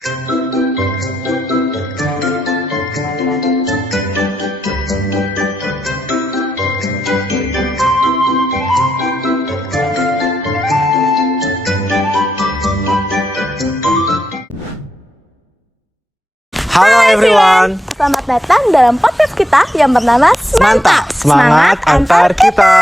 Halo everyone. Selamat datang dalam podcast kita yang bernama Semanta. Semangat antar kita.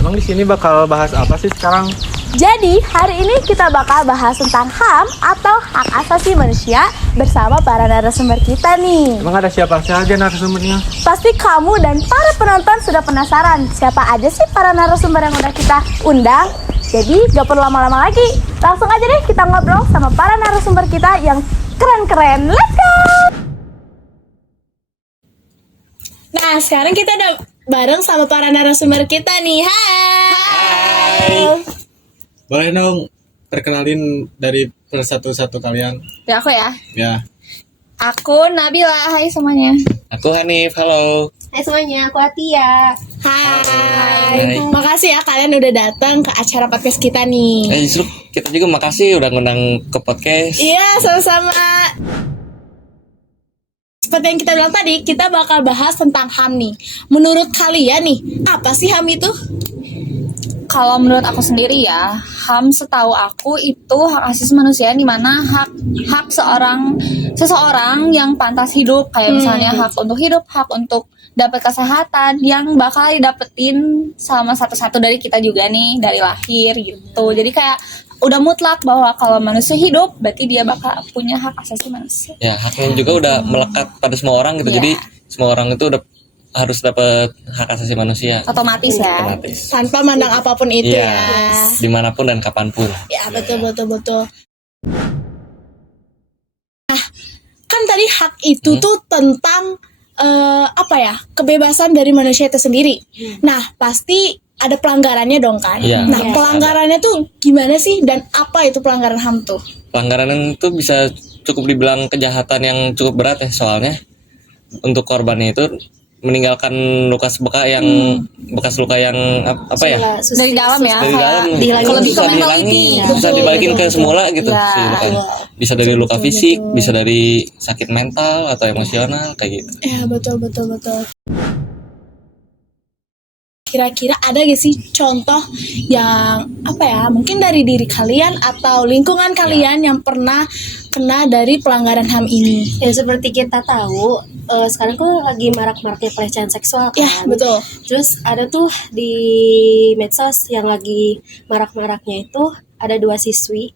Emang di sini bakal bahas apa sih sekarang? Jadi hari ini kita bakal bahas tentang HAM atau hak asasi manusia bersama para narasumber kita nih. Emang ada siapa saja narasumbernya? Pasti kamu dan para penonton sudah penasaran siapa aja sih para narasumber yang udah kita undang. Jadi gak perlu lama-lama lagi, langsung aja deh kita ngobrol sama para narasumber kita yang keren-keren. Let's go! Nah, sekarang kita udah bareng sama para narasumber kita nih. Hai. Boleh dong perkenalin dari satu-satu kalian? Ya aku ya. Ya. Aku Nabila. Hai semuanya. Aku Hanif. Halo. Hai semuanya. Aku Atia. Hai. Makasih ya kalian udah datang ke acara podcast kita nih. Justru kita juga makasih udah ngundang ke podcast. Iya, sama-sama. Seperti yang kita bilang tadi, kita bakal bahas tentang HAM nih. Menurut kalian nih, apa sih HAM itu? Kalau menurut aku sendiri ya, HAM setahu aku itu hak asasi manusia di mana hak seseorang yang pantas hidup, kayak misalnya hak untuk hidup, hak untuk dapat kesehatan yang bakal didapetin sama satu-satu dari kita juga nih dari lahir gitu. Jadi kayak udah mutlak bahwa kalau manusia hidup berarti dia bakal punya hak asasi manusia. Ya, haknya juga udah melekat pada semua orang gitu. Iya. Jadi semua orang itu udah harus dapat hak asasi manusia. Otomatis ya. Otomatis. Tanpa mandang apapun itu Iya. ya. Dimanapun dan kapanpun. Ya, betul. Nah, kan tadi hak itu tuh tentang kebebasan dari manusia itu sendiri. Nah, pasti ada pelanggarannya dong kan. Iya. Nah, pelanggarannya tuh gimana sih dan apa itu pelanggaran HAM tuh? Pelanggaran itu bisa cukup dibilang kejahatan yang cukup berat ya, soalnya untuk korbannya itu meninggalkan bekas luka yang apa ya? Dari dalam ya. Dari dalam Kalau lebih ke bisa mentality. dihilangin, bisa dibalikin ke semula gitu Ya, sih lukanya. Bisa dari luka fisik, bisa dari sakit mental atau emosional kayak gitu. Ya, betul. Kira-kira ada gak sih contoh yang mungkin dari diri kalian atau lingkungan kalian yang pernah kena dari pelanggaran HAM ini? Ya seperti kita tahu sekarang tuh lagi marak-maraknya pelecehan seksual kan. Ya, betul. Terus ada tuh di medsos yang lagi marak-maraknya itu ada 2 siswi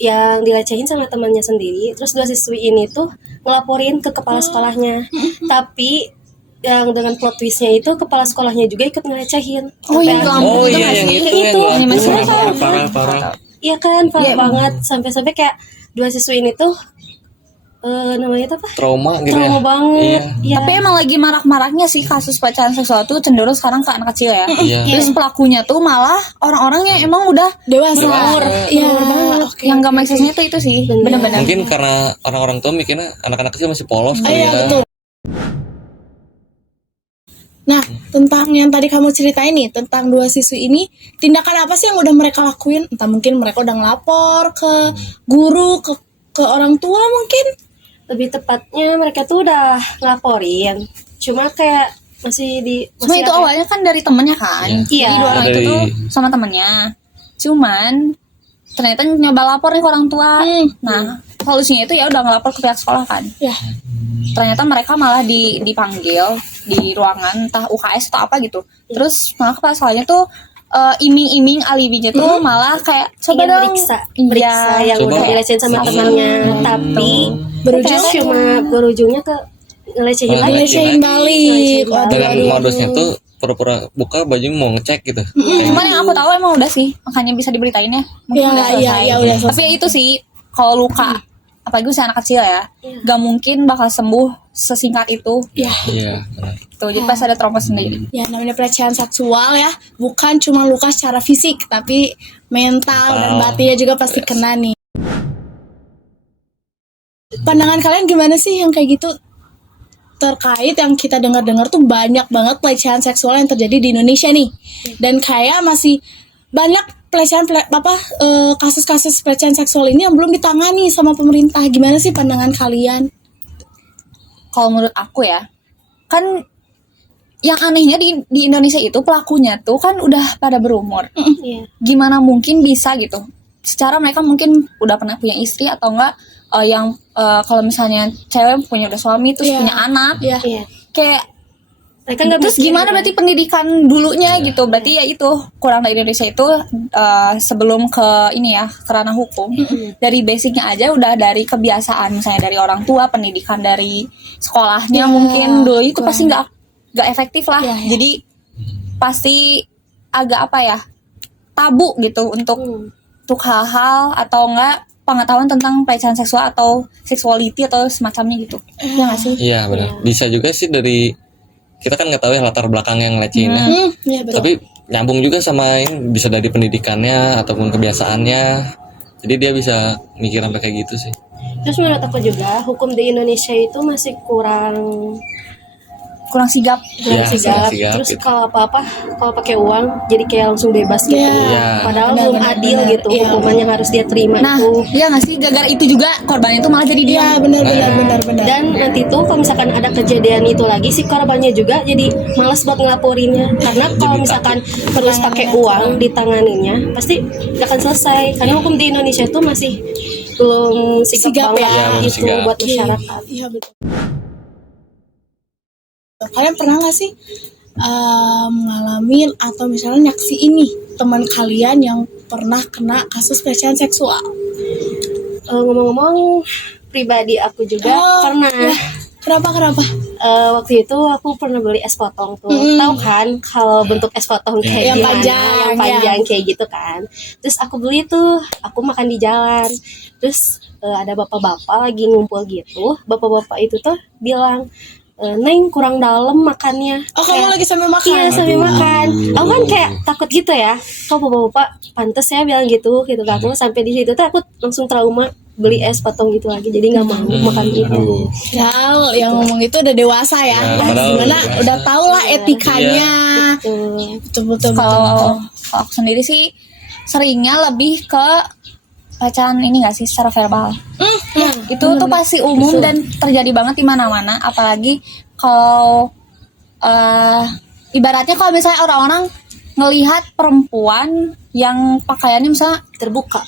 yang dilecehin sama temannya sendiri. Terus 2 siswi ini tuh ngelaporin ke kepala sekolahnya. Tapi yang dengan plot twistnya itu kepala sekolahnya juga ikut ngelecehin. Oh iya, yang itu parah. Iya kan, parah banget. Sampai-sampai kayak 2 siswi ini tuh namanya apa? Trauma gitu Trauma ya. banget. Iya. Tapi emang lagi marak-maraknya sih kasus pelecehan seksual tuh cenderung sekarang ke anak kecil ya. Iya. Terus pelakunya tuh malah orang-orang yang emang udah Dewasa. Iya, oke. yang gak make sense-nya tuh itu sih. Bener-bener. Mungkin karena orang-orang tua mikirnya anak-anak kecil masih polos kali Iya, ya. betul. Nah, tentang yang tadi kamu ceritain nih, tentang 2 siswi ini, tindakan apa sih yang udah mereka lakuin? Entah mungkin mereka udah ngelapor ke guru, ke orang tua mungkin? Lebih tepatnya mereka tuh udah ngelaporin. Cuma kayak masih Cuma itu awalnya kan dari temennya kan. Iya. Jadi 2 orang itu tuh sama temennya. Cuman ternyata nyoba lapor nih ke orang tua. Nah, solusinya itu ya udah ngelapor ke pihak sekolah kan. Ya. Ternyata mereka malah dipanggil di ruangan entah UKS atau apa gitu. Terus malah kepala sekolahnya tuh iming-iming alibinya tuh malah kayak coba ingin dong beriksa yang Coba. udah dilecehin sama temannya, tapi berujungnya ke ngelecehin lagi. Ngelecehin balik. Dengan modusnya tuh pura-pura buka baju mau ngecek gitu. Cuman yang aku tahu emang udah sih, makanya bisa diberitain ya. Mungkin Ya, udah selesai. ya, udah selesai. Tapi itu sih kalau luka, apalagi usia anak kecil ya, gak mungkin bakal sembuh sesingkat itu. Ya. Iya. Tuh, jadi pasti ada trauma sendiri. Ya, namanya pelecehan seksual ya, bukan cuma luka secara fisik, tapi mental dan batinnya juga pasti kena nih. Pandangan kalian gimana sih yang kayak gitu? Terkait yang kita dengar-dengar tuh banyak banget pelecehan seksual yang terjadi di Indonesia nih. Dan kayak masih banyak kasus-kasus pelecehan seksual ini yang belum ditangani sama pemerintah. Gimana sih pandangan kalian? Kalau menurut aku ya, kan yang anehnya di Indonesia itu pelakunya tuh kan udah pada berumur. Iya. Gimana mungkin bisa gitu? Secara mereka mungkin udah pernah punya istri atau enggak, kalau misalnya cewek punya udah suami terus Iya. punya anak, Iya. Iya. kayak Mereka nggak terus mikirin gimana kan? berarti pendidikan dulunya gitu? Berarti ya itu kurang dari Indonesia itu sebelum ke ini ya ke ranah hukum, dari basicnya aja udah dari kebiasaan misalnya dari orang tua, pendidikan dari sekolahnya Ya, mungkin dulu itu kurang. pasti nggak efektif lah. Ya, ya. Jadi pasti agak apa ya, tabu gitu untuk hal-hal atau enggak pengetahuan tentang pelecehan seksual atau sexuality atau semacamnya gitu. Ya nggak sih? Iya benar. Bisa juga sih dari kita kan nggak tahu ya latar belakang yang lecehinnya. Iya betul. Tapi nyambung juga sama ini, bisa dari pendidikannya ataupun kebiasaannya. Jadi dia bisa mikir sampai kayak gitu sih. Terus menurut aku juga hukum di Indonesia itu masih kurang Kurang sigap. Iya, sigap. sigap Terus gitu. kalau apa-apa kalau pakai uang jadi kayak langsung bebas gitu. Iya. Padahal Benar, belum benar, adil benar. gitu Iya. hukuman yang harus dia terima Nah, itu. iya nggak sih? Gara-gara itu juga korban itu malah jadi dia. Iya benar. Dan nanti tuh kalau misalkan ada kejadian itu lagi si korbannya juga jadi malas buat ngelaporinnya karena kalau misalkan terus pakai uang ditanganinnya pasti gak akan selesai karena hukum di Indonesia tuh masih belum sigap Sigap banget ya. Iya, belum gitu sigap. buat masyarakat. Iya betul. Kalian pernah nggak sih mengalami atau misalnya nyaksi ini teman kalian yang pernah kena kasus pelecehan seksual? Ngomong-ngomong pribadi aku juga Oh, pernah. ya. Kenapa? Waktu itu aku pernah beli es potong tuh. Tahu kan kalau bentuk es potong kayak Yang gimana, panjang, yang panjang kayak gitu kan. Terus aku beli tuh, aku makan di jalan. Terus ada bapak-bapak lagi ngumpul gitu. Bapak-bapak itu tuh bilang, Neng kurang dalam makannya. Oh kamu lagi sambil makan? Iya sambil makan. Aku kan kayak takut gitu ya. Kok bapak-bapak pantes ya bilang gitu kan. Aku sampai di situ tuh aku langsung trauma beli es potong gitu lagi. Jadi nggak mau makan itu. Padahal yang ngomong itu udah dewasa ya. Ya, padahal- Gimana udah tau lah etikanya. Tuh. Betul. Kalau aku sendiri sih seringnya lebih ke pelecehan ini nggak sih secara verbal. Itu tuh pasti umum dan terjadi banget di mana-mana. Apalagi kalau ibaratnya kalau misalnya orang-orang ngelihat perempuan yang pakaiannya misalnya Terbuka.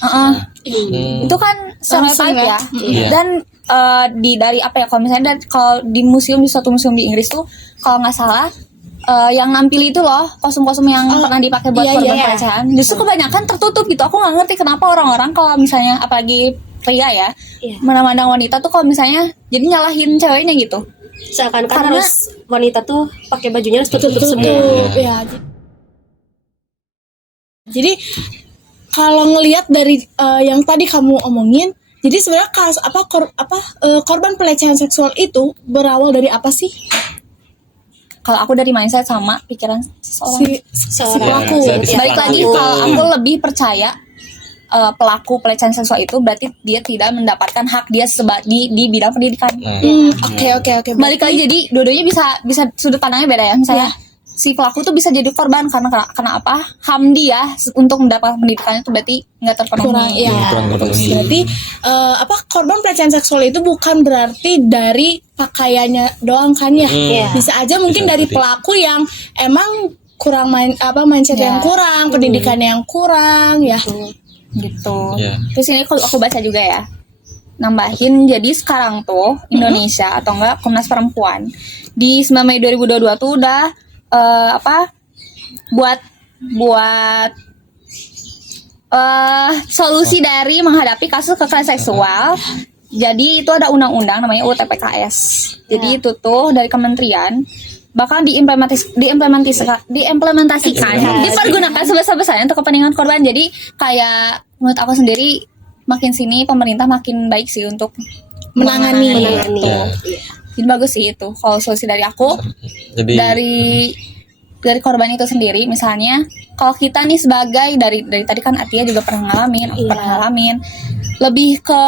itu kan stereotype ya. Iya. Dan dari apa ya, kalau misalnya kalau di suatu museum di Inggris tuh kalau nggak salah yang nampil itu loh kostum-kostum yang pernah dipakai buat iya, korban iya. pelecehan justru kebanyakan tertutup gitu. Aku nggak ngerti kenapa orang-orang kalau misalnya apalagi pria ya Iya. memandang wanita tuh kalau misalnya jadi nyalahin ceweknya gitu. Seakan-akan Karena- harus wanita tuh pakai bajunya harus tertutup semua. Tutup ya. Jadi kalau ngelihat dari yang tadi kamu omongin, jadi sebenarnya korban pelecehan seksual itu berawal dari apa sih? Kalau aku dari mindset sama pikiran seseorang. Si Seorang pelaku. Ya, bisa Balik lagi pelaku. kalau aku lebih percaya pelaku pelecehan seksual itu berarti dia tidak mendapatkan hak dia di bidang pendidikan. Nah, Oke. Balik lagi jadi dua-duanya bisa sudut pandangnya beda ya. Misalnya si pelaku tuh bisa jadi korban karena apa? HAM dia untuk mendapatkan pendidikannya itu berarti nggak terpenuhi. Kurang, ya. kurang terpenuhi. Berarti korban pelecehan seksual itu bukan berarti dari pakaiannya doang kan ya? Iya. Bisa aja mungkin Bisa dari jadi. pelaku yang emang kurang mindset Ya. yang kurang, pendidikan yang kurang ya. Gitu. Iya. Terus ini aku baca juga ya. Nambahin jadi sekarang tuh Indonesia atau enggak Komnas Perempuan di 9 Mei 2022 tuh udah buat solusi dari menghadapi kasus kekerasan seksual. Jadi itu ada undang-undang namanya UU TPKS. Jadi itu tuh dari kementerian bakal diimplementasikan, dipergunakan sebesar-besarnya untuk kepentingan korban. Jadi kayak menurut aku sendiri makin sini pemerintah makin baik sih untuk Menangani. Menangani. Iya. Jadi bagus sih itu kalau solusi dari aku. Jadi dari korban itu sendiri, misalnya kalau kita nih sebagai dari tadi kan Atia juga pernah ngalamin, aku pernah ngalamin, lebih ke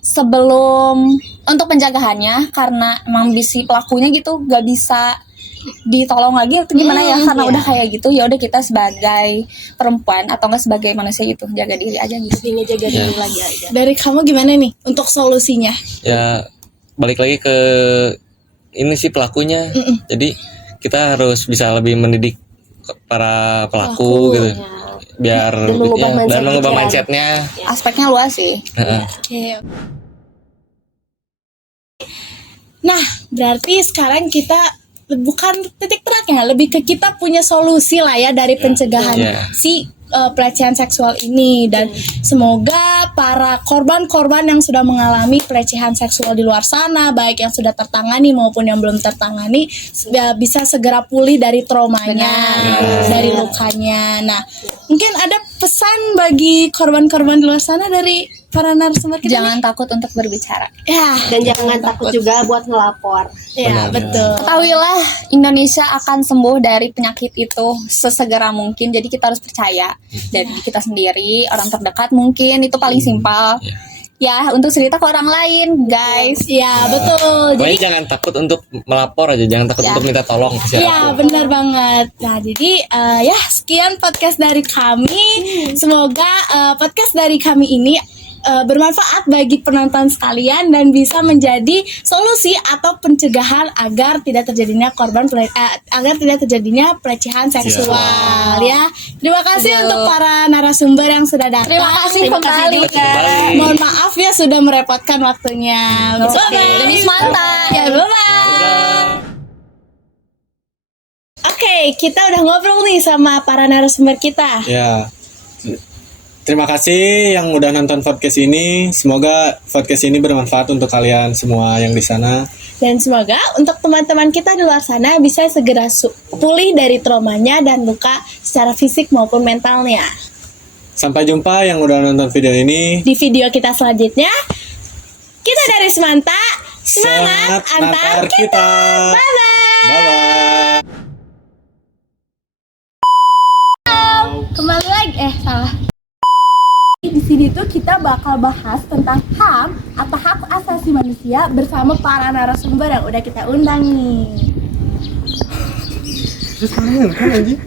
sebelum untuk penjagaannya karena emang si pelakunya gitu gak bisa ditolong lagi atau gimana ya, karena iya. udah kayak gitu ya udah kita sebagai perempuan atau enggak sebagai manusia gitu jaga diri aja gitu. Jadi ngejaga diri lagi aja. Dari kamu gimana nih untuk solusinya? Ya balik lagi ke ini sih pelakunya. Jadi kita harus bisa lebih mendidik para pelaku gitu. Biar Dan mengubah ya, dan mengubah mindset mindsetnya. Aspeknya luas sih. Heeh. Oke. Nah, berarti sekarang kita bukan titik teraknya, lebih ke kita punya solusi lah ya dari pencegahan Iya. si pelecehan seksual ini, dan semoga para korban-korban yang sudah mengalami pelecehan seksual di luar sana, baik yang sudah tertangani maupun yang belum tertangani, bisa segera pulih dari traumanya, dari lukanya. Nah, mungkin ada pesan bagi korban-korban di luar sana dari para narasumber kita? Jangan takut untuk berbicara. Ya, Dan jangan takut juga buat ngelapor. ya, betul. Ketahuilah Indonesia akan sembuh dari penyakit itu sesegera mungkin. Jadi kita harus percaya dari kita sendiri, orang terdekat mungkin itu paling simpel. Ya, untuk cerita ke orang lain, guys. Ya, betul. Pokoknya Jadi jangan takut untuk melapor aja, jangan takut Ya. untuk minta tolong ke ya, siapapun. benar banget. Nah, jadi ya sekian podcast dari kami. Semoga podcast dari kami ini bermanfaat bagi penonton sekalian dan bisa menjadi solusi atau pencegahan agar tidak terjadinya agar tidak terjadinya pelecehan seksual ya. Terima kasih untuk para narasumber yang sudah datang. Terima kasih kembali. Kembali. Mohon maaf ya sudah merepotkan waktunya. Bye-bye. Demi Semanta. Ya, bye-bye. Oke, kita udah ngobrol nih sama para narasumber kita. Ya. Terima kasih yang udah nonton podcast ini. Semoga podcast ini bermanfaat untuk kalian semua yang di sana. Dan semoga untuk teman-teman kita di luar sana bisa segera pulih dari traumanya dan luka secara fisik maupun mentalnya. Sampai jumpa yang udah nonton video ini. Di video kita selanjutnya, kita dari Semanta, semangat antar kita. Bye-bye. Bye-bye. Kembali lagi, salah. Di sini tuh kita bakal bahas tentang HAM atau hak asasi manusia bersama para narasumber yang udah kita undang nih. Terus kalian kan anjing.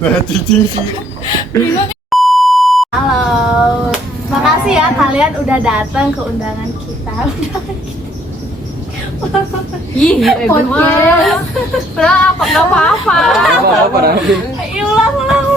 Bah cicing sih. Halo, makasih ya kalian udah datang ke undangan kita. Podcast. Berapa? Gak apa-apa. Apa-apa. Ulang.